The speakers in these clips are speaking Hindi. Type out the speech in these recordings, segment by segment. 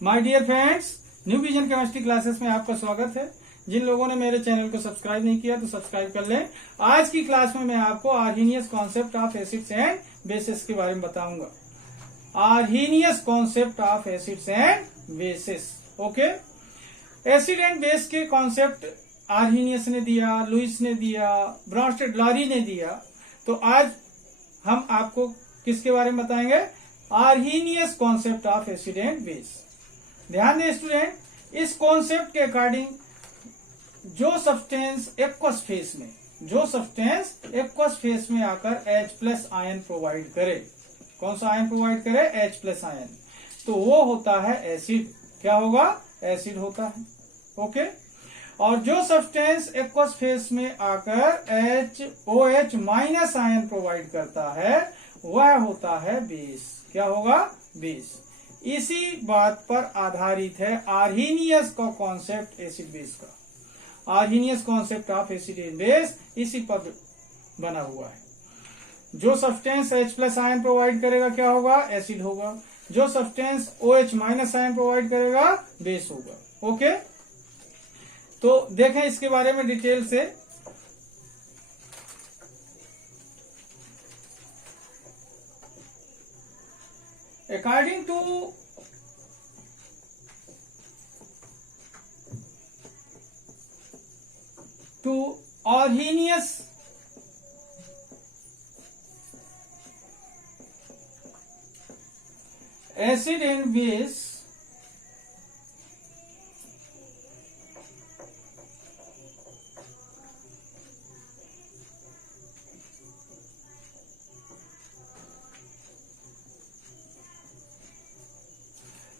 My dear friends, new vision chemistry classes में आपका स्वागत है। जिन लोगों ने मेरे चैनल को सब्सक्राइब नहीं किया तो सब्सक्राइब कर लें। आज की क्लास में मैं आपको Arrhenius concept of acids and bases के बारे में बताऊंगा। Arrhenius concept of acids and bases. Okay, acid and base के कॉन्सेप्ट आर्हीनियस ने दिया, लुईस ने दिया, ब्रॉन्स्टेड लॉरी ने दिया। तो आज हम आपको किसके बारे में बताएंगे? Arrhenius concept of acid and base. ध्यान दें स्टूडेंट, इस कॉन्सेप्ट के अकॉर्डिंग जो सब्सटेंस एक्वस फेस में आकर H प्लस आयन प्रोवाइड करे, कौन सा आयन प्रोवाइड करे? H प्लस आयन, तो वो होता है एसिड। क्या होगा? एसिड होता है। ओके, और जो सब्सटेंस एक्वस फेस में आकर OH माइनस आयन प्रोवाइड करता है वह होता है बेस। क्या होगा? बेस। इसी बात पर आधारित है आर्हीनियस का कॉन्सेप्ट एसिड बेस का। Arrhenius concept of acid and base इसी पर बना हुआ है। जो substance H plus ion provide करेगा क्या होगा? एसिड होगा। जो substance OH minus ion provide करेगा बेस होगा। ओके, तो देखें इसके बारे में डिटेल से। According to Arrhenius acid and base,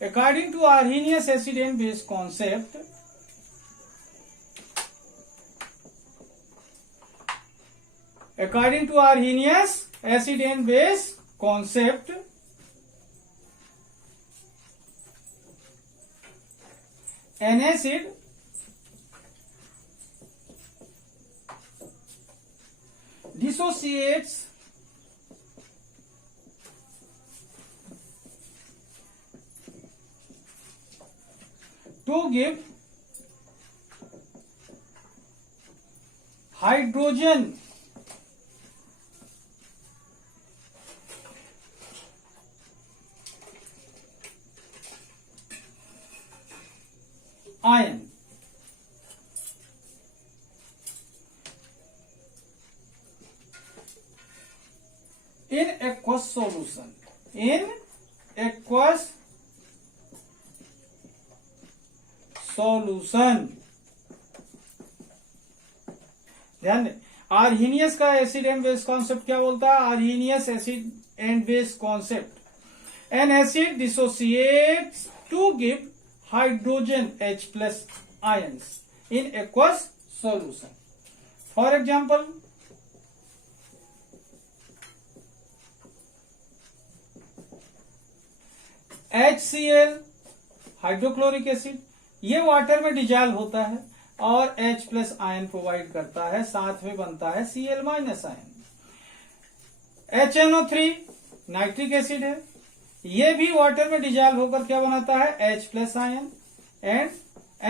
according to Arrhenius acid and base concept, according to Arrhenius acid and base concept, an acid dissociates to give hydrogen ion in aqueous solution. In aqueous solution. ध्यान दें, आर्हीनियस का एसिड एंड बेस कॉन्सेप्ट क्या बोलता है? Arrhenius acid and base concept, an acid dissociates to give hydrogen H plus ions in aqueous solution. For example, HCl hydrochloric acid, ये वाटर में डिजॉल्व होता है और H प्लस आयन प्रोवाइड करता है, साथ में बनता है Cl minus ion. HNO3 nitric acid है, ये भी वाटर में डिजॉल्व होकर क्या बनाता है? H plus ion, and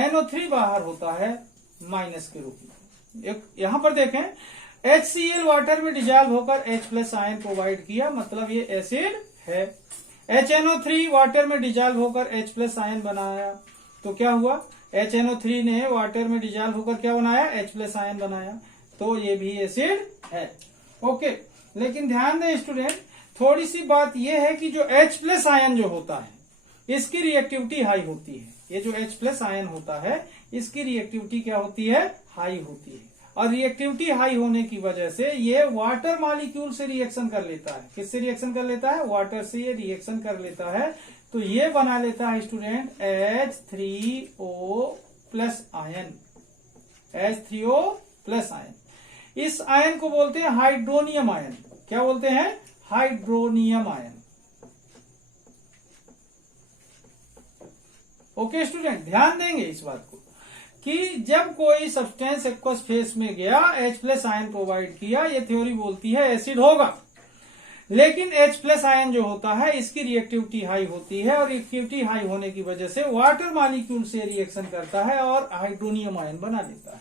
NO3 बाहर होता है माइनस के रूप में। यहां पर देखें, HCl वाटर में डिजॉल्व होकर H प्लस आयन प्रोवाइड किया, मतलब ये एसिड है। HNO3 वाटर में डिजॉल्व होकर H प्लस आयन बनाया, तो क्या हुआ? HNO3 ने वाटर में डिजॉल्व होकर क्या बनाया? H प्लस आयन बनाया, तो ये भी एसिड है। ओके, लेकिन ध्यान दें स्टूडेंट, थोड़ी सी बात यह है कि जो H प्लस आयन जो होता है इसकी रिएक्टिविटी हाई होती है। ये जो H प्लस आयन होता है इसकी रिएक्टिविटी क्या होती है? हाई होती है। और रिएक्टिविटी हाई होने की वजह से ये वाटर मॉलिक्यूल से रिएक्शन कर लेता है। किससे रिएक्शन कर लेता है? वाटर से ये रिएक्शन कर लेता है, तो ये बना लेता है student H3O plus ion. H3O plus ion, इस आयन को बोलते हैं हाइड्रोनियम आयन। क्या बोलते हैं? Hydronium ion. ओके स्टूडेंट, ध्यान देंगे इस बात को कि जब कोई सब्सटेंस एक्वस फेस में गया, H प्लस आयन प्रोवाइड किया, ये थ्योरी बोलती है एसिड होगा। लेकिन H प्लस आयन जो होता है इसकी रिएक्टिविटी हाई होती है और रिएक्टिविटी हाई होने की वजह से वाटर मॉलिक्यूल से रिएक्शन करता है और हाइड्रोनियम आयन बना देता है।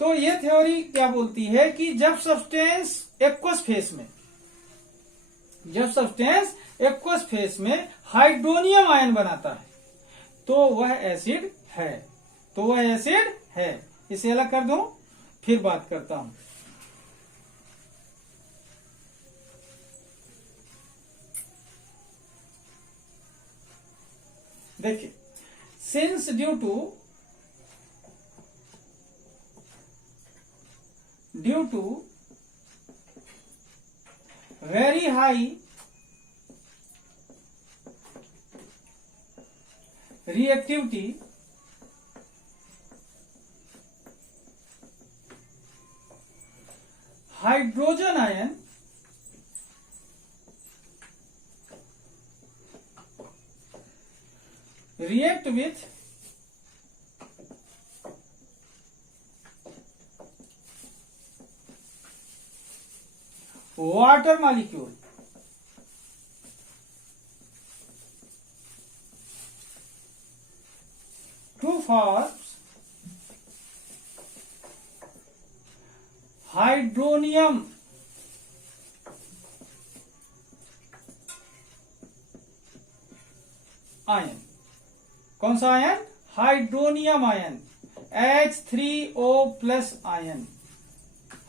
तो ये थ्योरी क्या बोलती है कि जब सब्सटेंस एक्वस फेस में हाइड्रोनियम आयन बनाता है तो वह एसिड है। इसे अलग कर दूं, फिर बात करता हूं। देखिए, since due to very high reactivity hydrogen ion react with water molecule to form hydronium ion. कौन सा आयन? Hydronium ion, H3O plus ion,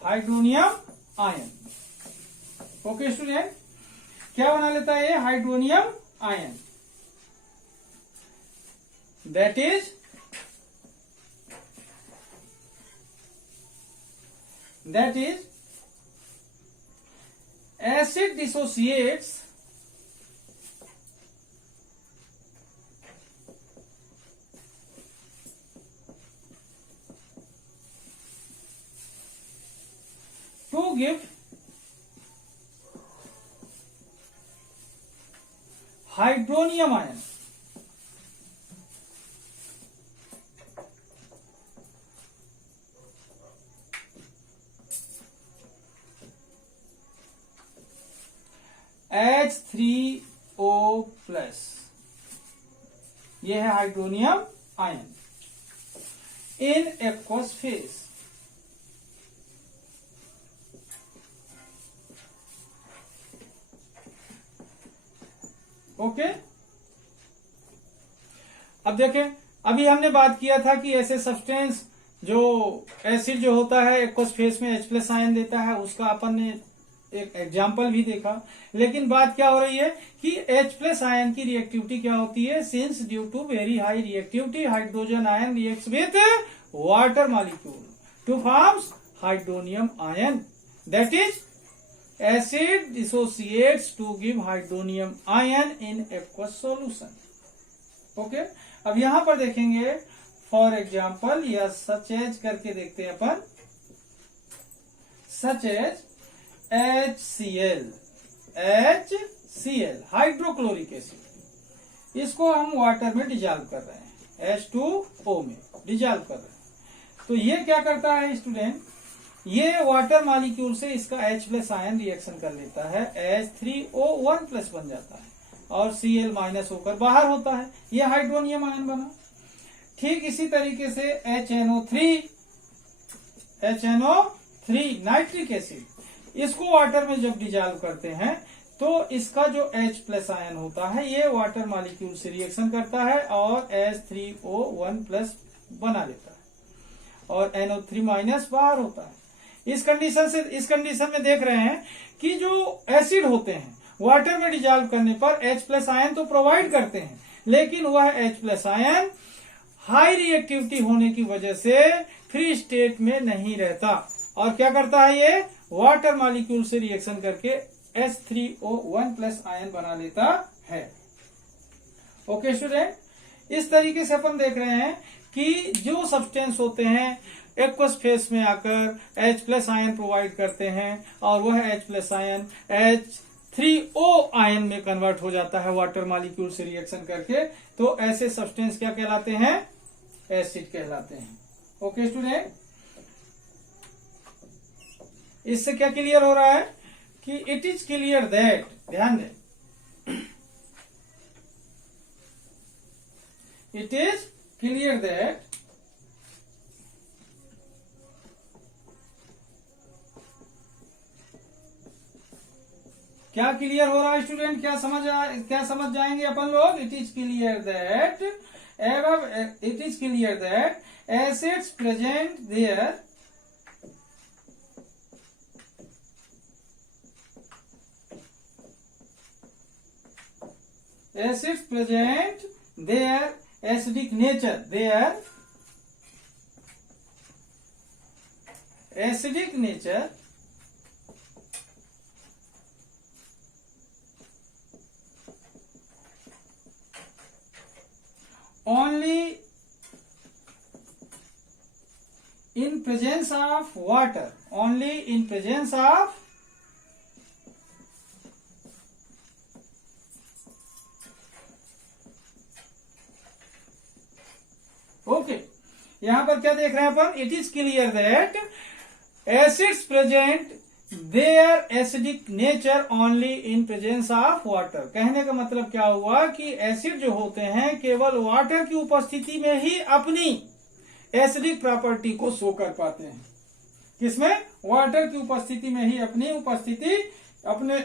hydronium ion. Okay student, क्या बना लेता है ये hydronium ion? That is acid dissociates to give hydronium ion. H3O plus, यह है hydronium ion in aqueous phase. Okay, अब देखें, अभी हमने बात किया था कि ऐसे सब्सटेंस जो एसिड जो होता है एक्वस फेज में H प्लस आयन देता है, उसका अपन ने एक एग्जाम्पल भी देखा। लेकिन बात क्या हो रही है कि H प्लस आयन की रिएक्टिविटी क्या होती है? Since due to very high reactivity hydrogen ion reacts with water molecule to forms hydronium ion, that is acid dissociates to give hydronium ion in aqueous solution. Okay, अब यहां पर देखेंगे फॉर एग्जाम्पल या सच एज करके देखते हैं अपन। Such as HCl hydrochloric acid, इसको हम वाटर में डिजॉल्व कर रहे हैं, H2O में डिजॉल्व कर रहे हैं। तो ये क्या करता है स्टूडेंट? ये वाटर मॉलिक्यूल से इसका H प्लस आयन रिएक्शन कर लेता है, H3O1 प्लस बन जाता है और Cl माइनस होकर बाहर होता है, ये हाइड्रोनियम आयन बना। ठीक इसी तरीके से HNO3 नाइट्रिक एसिड, इसको वाटर में जब डिजॉल्व करते हैं तो इसका जो H प्लस आयन होता है ये वाटर मॉलिक्यूल से रिएक्शन करता है और H3O1 प्लस बना लेता है और NO3 माइनस बाहर होता है। इस कंडीशन में देख रहे हैं कि जो एसिड होते हैं वाटर में डिजॉल्व करने पर H प्लस आयन तो प्रोवाइड करते हैं, लेकिन वह H plus ion high reactivity होने की वजह से फ्री स्टेट में नहीं रहता और क्या करता है? ये वाटर मॉलिक्यूल से रिएक्शन करके H3O1 प्लस आयन बना लेता है। ओके स्टूडेंट, इस तरीके से अपन देख रहे हैं कि जो सब्सटेंस होते हैं एक्वस फेस में आकर H प्लस आयन प्रोवाइड करते हैं और वह H plus ion H3O ion में कन्वर्ट हो जाता है वाटर मॉलिक्यूल से रिएक्शन करके, तो ऐसे सब्सटेंस क्या कहलाते हैं? एसिड कहलाते हैं। ओके स्टूडेंट, इससे क्या क्लियर हो रहा है कि इट इज क्लियर दैट, ध्यान दें, इट इज क्लियर दैट क्या क्लियर हो रहा है स्टूडेंट? क्या समझ जाएंगे अपन लोग? It is clear that it is clear that acids present there acids present their acidic nature, only in presence of water, only in presence of okay यहां पर क्या देख रहे हैं अपन? It is clear that acids present their acidic nature only in presence of water. कहने का मतलब क्या हुआ कि एसिड जो होते हैं केवल वाटर की उपस्थिति में ही अपनी एसिडिक प्रॉपर्टी को शो कर पाते हैं। किसमें? वाटर की उपस्थिति में ही अपनी उपस्थिति अपने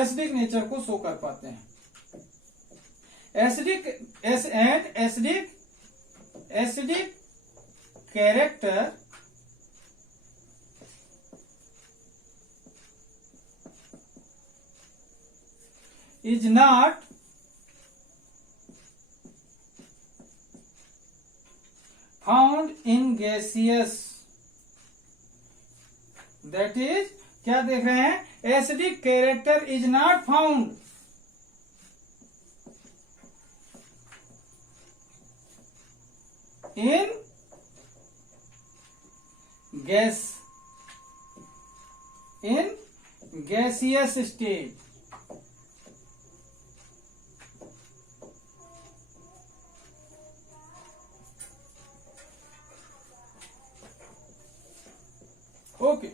एसिडिक नेचर को शो कर पाते हैं। Acidic character is not found in gaseous, that is क्या देख रहे हैं? Acidic character is not found in gaseous state। Okay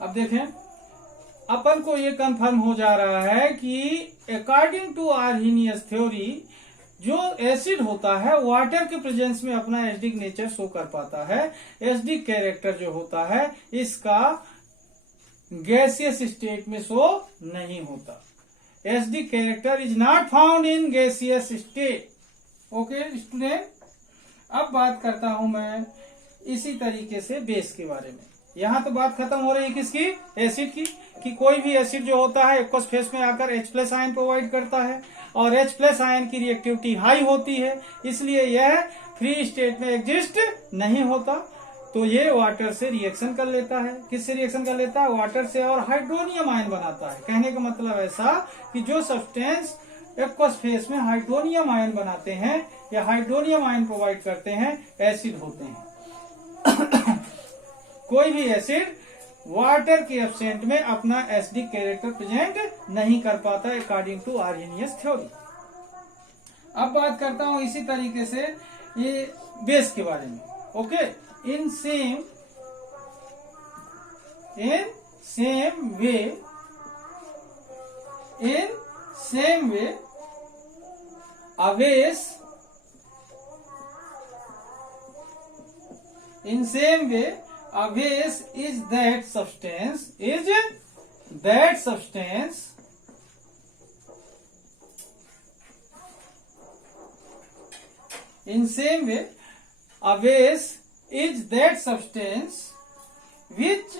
अब देखें, अपन को ये कंफर्म हो जा रहा है कि अकॉर्डिंग टू आर्हेनियस थ्योरी जो एसिड होता है वाटर के प्रेजेंस में अपना एसिडिक नेचर शो कर पाता है। एसिडिक कैरेक्टर जो होता है इसका गैसियस स्टेट में शो नहीं होता। Acidic character is not found in gaseous state. Okay student, अब बात करता हूं मैं इसी तरीके से बेस के बारे में। यहां तो बात खत्म हो रही है किसकी? एसिड की। कि कोई भी एसिड जो होता है एक्वस फेस में आकर H+ आयन प्रोवाइड करता है और H+ आयन की रिएक्टिविटी हाई होती है, इसलिए यह फ्री स्टेट में एग्जिस्ट नहीं होता। तो ये वाटर से रिएक्शन कर लेता है। किससे रिएक्शन कर लेता है? वाटर से, और हाइड्रोनियम आयन बनाता है। कहने का मतलब ऐसा कि जो सब्सटेंस एक्वस फेस में हाइड्रोनियम आयन बनाते हैं या हाइड्रोनियम आयन प्रोवाइड करते हैं एसिड होते हैं। कोई भी एसिड वाटर के एब्सेंट में अपना एसिडिक कैरेक्टर प्रेजेंट नहीं कर पाता अकॉर्डिंग टू आर्हेनियस थ्योरी। अब बात करता हूं इसी तरीके से ये बेस के बारे में। Okay, in same way a base, in same way a base is that substance in same way a base is that substance which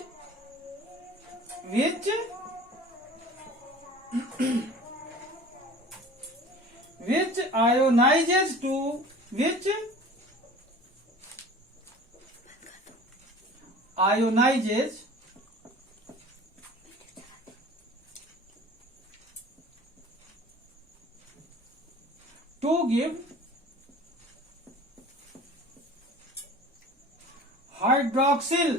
ionizes to give hydroxyl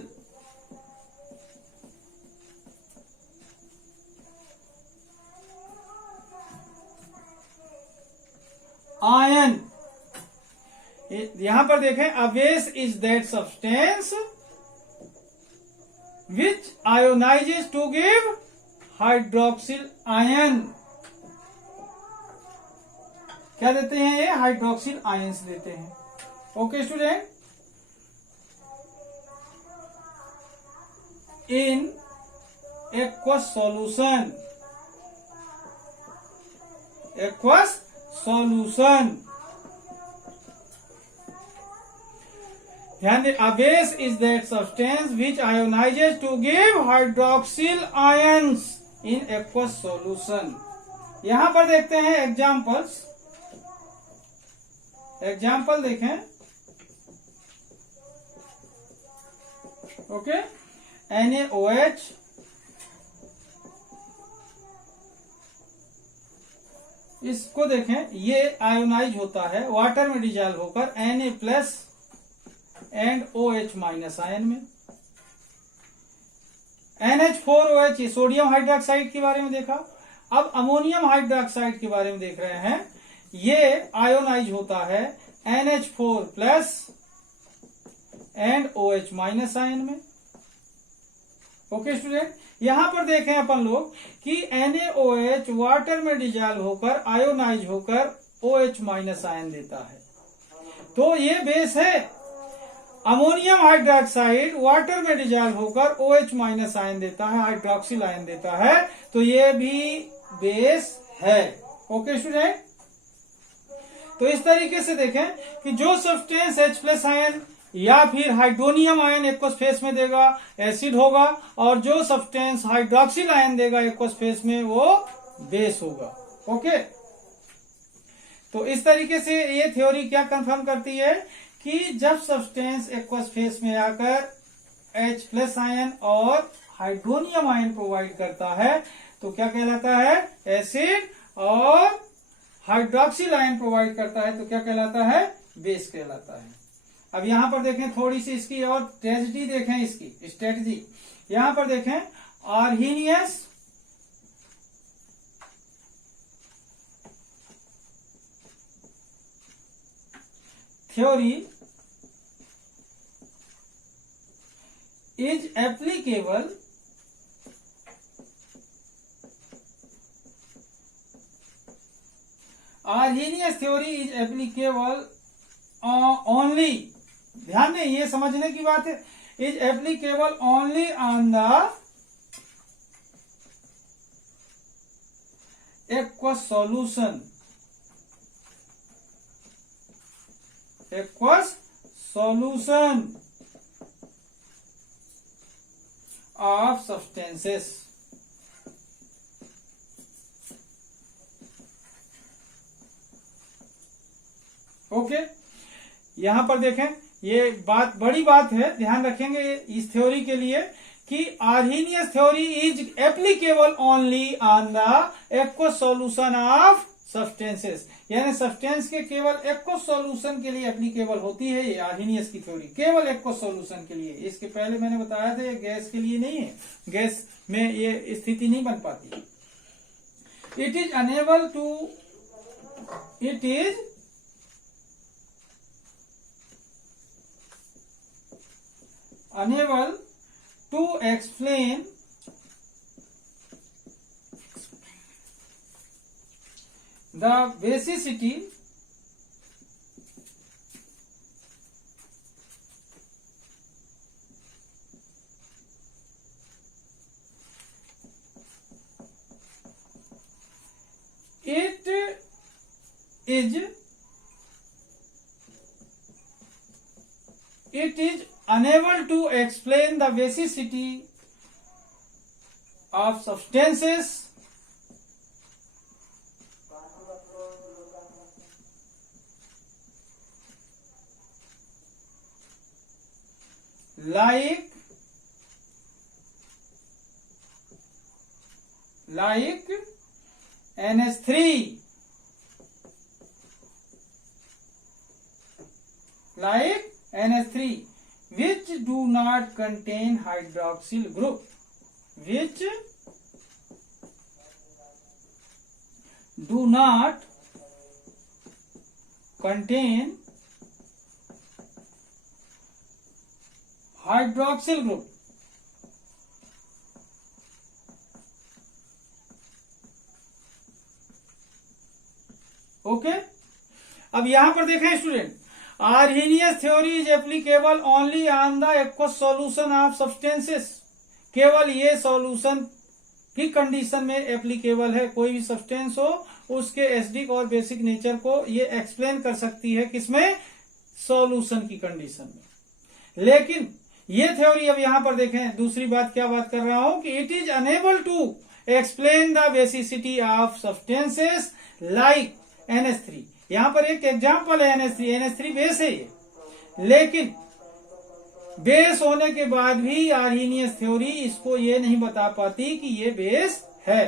ion. यहां पर देखें, a base is that substance which ionizes to give hydroxyl ion. क्या देते हैं ये? हाइड्रोक्सिल आयंस देते हैं. ओके स्टूडेंट, इन aqueous solution, aqueous solution, ध्यान दे, a base is that substance which ionizes to give hydroxyl ions in aqueous solution. यहां पर देखते हैं एग्जाम्पल्स. एग्जाम्पल देखें. ओके, NaOH, इसको देखें, ये आयोनाइज होता है वाटर में डिजॉल्व होकर Na plus and OH minus ion में. NH4OH, ये सोडियम हाइड्रोक्साइड के बारे में देखा. अब अमोनियम हाइड्रोक्साइड के बारे में देख रहे हैं. ये आयोनाइज होता है NH4 plus and OH minus ion में. ओके स्टूडेंट, यहां पर देखें अपन लोग कि NaOH वाटर में डिजॉल्व होकर आयोनाइज होकर OH माइनस आयन देता है. तो ये बेस है. अमोनियम हाइड्रोक्साइड वाटर में डिजॉल्व होकर OH माइनस आयन देता है, हाइड्रोक्सिल आयन देता है. तो ये भी बेस है. ओके स्टूडेंट, तो इस तरीके से देखें कि जो सब्सटेंस H प्लस आयन या फिर हाइड्रोनियम आयन एक्वस फेस में देगा एसिड होगा, और जो सब्सटेंस हाइड्रोक्सिल आयन देगा एक्वस फेस में वो बेस होगा. ओके, तो इस तरीके से ये थ्योरी क्या कंफर्म करती है कि जब सब्सटेंस एक्वस फेस में आकर H प्लस आयन और हाइड्रोनियम आयन प्रोवाइड करता है तो क्या कहलाता है? एसिड. और हाइड्रोक्सिल आयन प्रोवाइड करता है तो क्या कहलाता है? बेस कहलाता है. अब यहां पर देखें थोड़ी सी इसकी और ट्रेजेडी देखें, इसकी स्ट्रेटजी. यहां पर देखें Arrhenius theory is applicable Arrhenius theory is applicable only, ध्यान दें ये समझने की बात है, is applicable only on the aqueous solution, aqueous solution of substances. Okay, यहां पर देखें ये बात बड़ी बात है, ध्यान रखेंगे इस थ्योरी के लिए कि Arrhenius theory is applicable only on the aqueous solution of substances, यानी सब्सटेंस के केवल एक्वस सॉल्यूशन के लिए एप्लीकेबल होती है ये आर्हीनियस की थ्योरी, केवल एक्वस सॉल्यूशन के लिए. इसके पहले मैंने बताया था ये गैस के लिए नहीं है, गैस में ये स्थिति नहीं बन पाती. इट इज अनेबल टू, इट इज unable to explain the basicity it is unable to explain the basicity of substances like NH3, like NH3 which do not contain hydroxyl group, which do not contain hydroxyl group. अब यहां पर देखें student, Arrhenius theory is applicable only on the aqueous solution of substances. केवल ये सॉल्यूशन की कंडीशन में एप्लीकेबल है। कोई भी सब्सटेंस हो उसके एसिडिक और बेसिक नेचर को ये एक्सप्लेन कर सकती है, किसमें? सॉल्यूशन की कंडीशन में। लेकिन ये थ्योरी, अब यहां पर देखें दूसरी बात क्या बात कर रहा हूं कि it is unable to explain the basicity of substances like NH3। यहां पर एक एग्जांपल है NH3 बेस है ये, लेकिन बेस होने के बाद भी आर्हेनियस थ्योरी इसको ये नहीं बता पाती कि ये बेस है।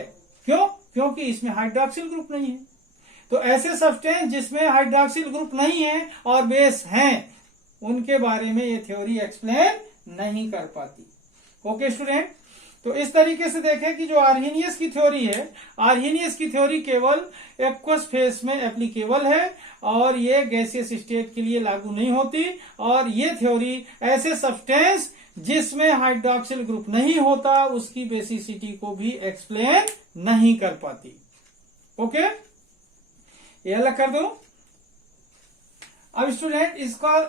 क्यों? क्योंकि इसमें हाइड्रॉक्सिल ग्रुप नहीं है। तो ऐसे सब्सटेंस जिसमें हाइड्रॉक्सिल ग्रुप नहीं है और बेस हैं, उनके बारे में ये थ्योरी एक्सप्लेन नहीं कर पाती। ओके स्टूडेंट, तो इस तरीके से देखें कि जो आर्हेनियस की थ्योरी है, आर्हेनियस की थ्योरी केवल एक्वस फेस में एप्लीकेबल है और ये गैसियस स्टेट के लिए लागू नहीं होती। और ये थ्योरी ऐसे सब्सटेंस जिसमें हाइड्रॉक्सिल ग्रुप नहीं होता उसकी बेसिसिटी को भी एक्सप्लेन नहीं कर पाती। ओके, ये अलग कर दो। अब स्टूडेंट इसका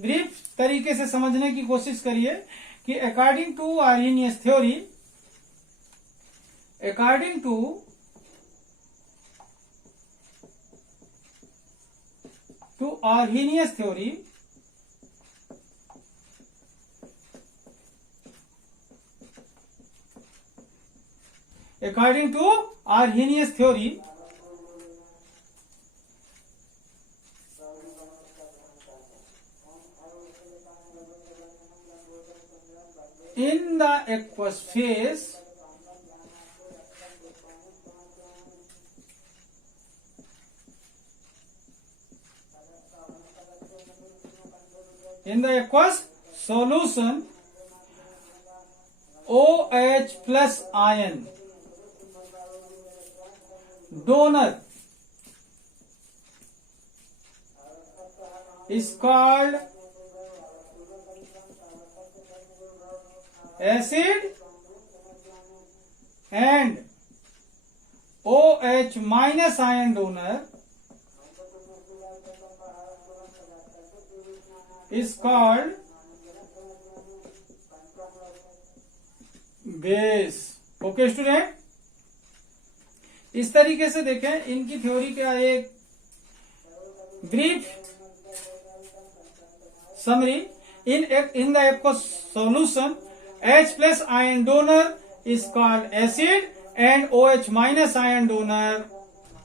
ब्रीफ तरीके से समझने की कोशिश करिए कि according to Arrhenius theory, according to Arrhenius theory, according to Arrhenius theory, in the aqueous phase, in the aqueous solution, OH plus ion donor is called acid and OH minus ion donor is called base। Okay student, इस तरीके से देखें इनकी थ्योरी का एक brief summary. In the aqueous solution H plus ion donor is called acid and OH minus ion donor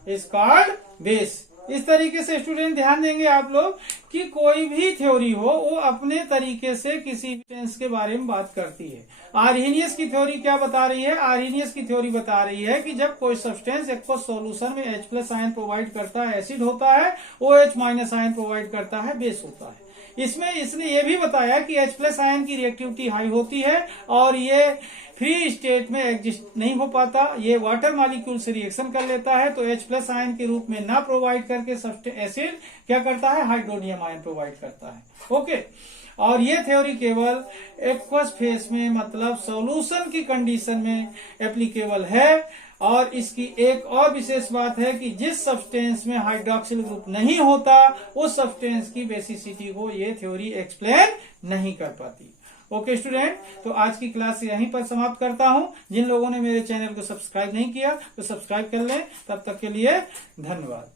is called base। इस तरीके से स्टूडेंट ध्यान देंगे आप लोग कि कोई भी थ्योरी हो वो अपने तरीके से किसी सब्सटेंस के बारे में बात करती है। आर्हेनियस की थ्योरी क्या बता रही है? आर्हेनियस की थ्योरी बता रही है कि जब कोई सब्सटेंस एक्वस सॉल्यूशन में H प्लस आयन प्रोवाइड करता है एसिड होता है, OH माइनस आयन प्रोवाइड करता है बेस होता है। इसमें इसने ये भी बताया कि H प्लस आयन की रिएक्टिविटी हाई होती है और ये फ्री स्टेट में एग्जिस्ट नहीं हो पाता, ये वाटर मॉलिक्यूल से रिएक्शन कर लेता है। तो H प्लस आयन के रूप में ना प्रोवाइड करके एसिड क्या करता है? हाइड्रोनियम आयन प्रोवाइड करता है। ओके, और ये थ्योरी केवल एक्वस फेस में मतलब सॉल्यूशन की कंडीशन में एप्लीकेबल है। और इसकी एक और विशेष बात है कि जिस सब्सटेंस में हाइड्रॉक्सिल ग्रुप नहीं होता उस सब्सटेंस की बेसिसिटी को ये थ्योरी एक्सप्लेन नहीं कर पाती। ओके स्टूडेंट, तो आज की क्लास यहीं पर समाप्त करता हूं। जिन लोगों ने मेरे चैनल को सब्सक्राइब नहीं किया तो सब्सक्राइब कर लें। तब तक के लिए धन्यवाद।